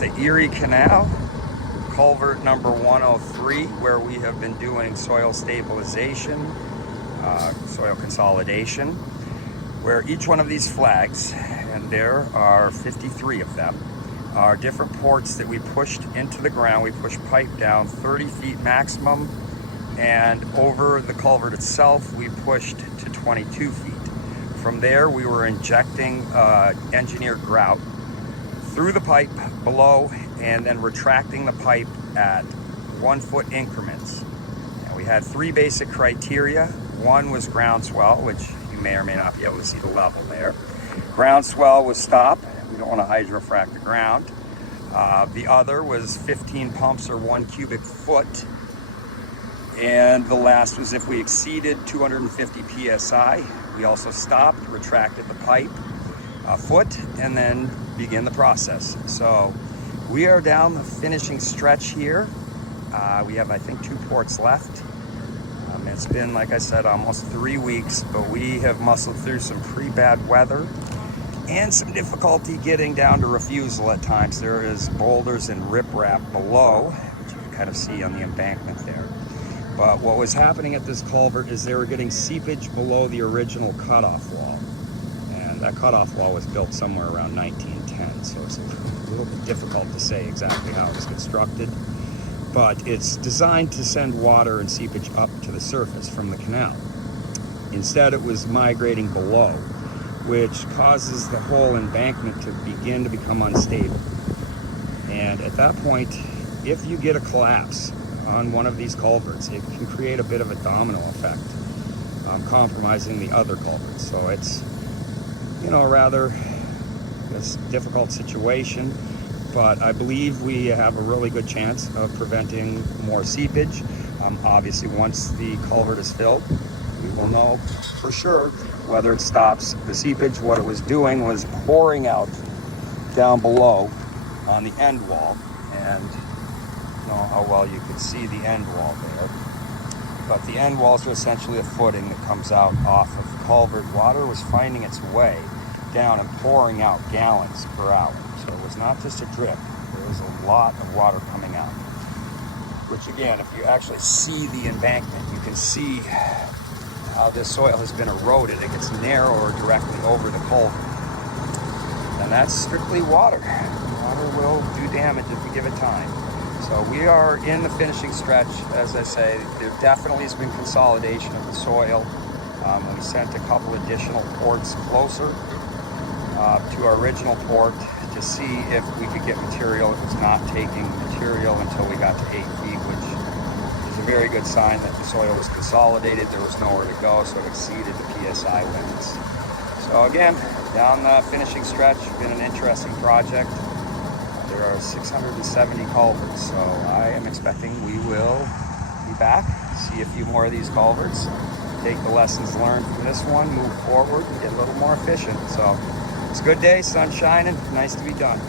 at the Erie Canal, culvert number 103, where we have been doing soil stabilization, soil consolidation, where each one of these flags, and there are 53 of them, are different ports that we pushed into the ground. We pushed pipe down 30 feet maximum, and over the culvert itself, we pushed to 22 feet. From there, we were injecting engineered grout through the pipe below and then retracting the pipe at 1 foot increments. And we had 3 basic criteria. One was ground swell, which you may or may not be able to see the level there. Ground swell was stop. We don't want to hydrofract the ground. The other was 15 pumps or 1 cubic foot. And the last was if we exceeded 250 PSI, we also stopped, retracted the pipe a foot, and then begin the process. So we are down the finishing stretch here. We have, I think, 2 ports left. It's been, like I said, almost 3 weeks, but we have muscled through some pretty bad weather and some difficulty getting down to refusal at times. There is boulders and riprap below, which you can kind of see on the embankment there. But what was happening at this culvert is they were getting seepage below the original cutoff wall. And that cutoff wall was built somewhere around 1910, so it's a little bit difficult to say exactly how it was constructed. But it's designed to send water and seepage up to the surface from the canal. Instead, it was migrating below, which causes the whole embankment to begin to become unstable. And at that point, if you get a collapse on one of these culverts, it can create a bit of a domino effect, compromising the other culverts. So it's, a rather difficult situation, but I believe we have a really good chance of preventing more seepage. Obviously, once the culvert is filled, we will know for sure whether it stops the seepage. What it was doing was pouring out down below on the end wall, and know how well you can see the end wall there. But the end walls are essentially a footing that comes out off of the culvert. Water was finding its way down and pouring out gallons per hour. So it was not just a drip, there was a lot of water coming out. Which again, if you actually see the embankment, you can see how this soil has been eroded. It gets narrower directly over the culvert. And that's strictly water. Water will do damage if we give it time. So we are in the finishing stretch. As I say, there definitely has been consolidation of the soil. We sent a couple additional ports closer to our original port to see if we could get material. It was not taking material until we got to 8 feet, which is a very good sign that the soil was consolidated. There was nowhere to go, so it exceeded the PSI limits. So again, down the finishing stretch, been an interesting project. There are 670 culverts, so I am expecting we will be back, see a few more of these culverts, take the lessons learned from this one, move forward, and get a little more efficient. So it's a good day, sun shining, nice to be done.